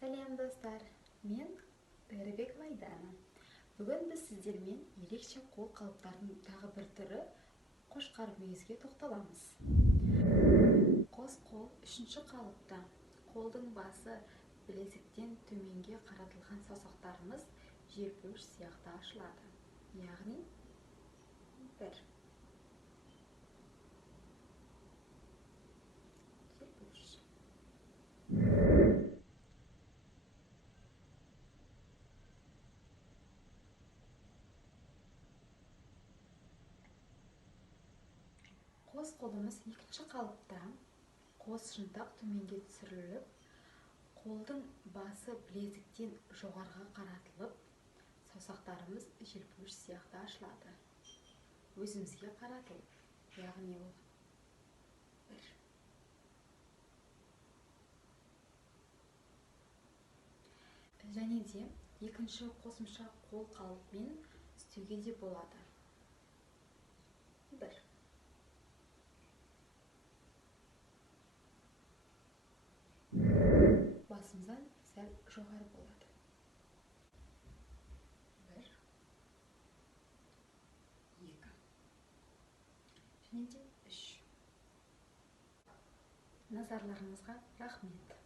Сәлем достар, мен Дайрабек Майдана. Бүгін біз сіздермен ерекше қол қалыптарының тағы бір түрі қошқар мүйізге тоқталамыз. Қос қол үшінші қалыпта. Қолдың басы білезіктен төменге қаратылған саусақтарымыз желпуіш сияқты ашылады. Яғни бір желпуіш. Қос қолымыз екінші қалыпта. Қос шынтақ төменге түсіріліп, қолдың басы білезіктен жоғарыға қаратылып, саусақтарымыз желпуіш сияқты ашылады. Өзімізге қаратылып, яғни ол бір. Және де екінші қосымша қол қалыппен істеуге де болады. Бір. Басымыздан сәл жоғары болады. Бір. Екі. Және де үш. Назарларыңызға рахмет.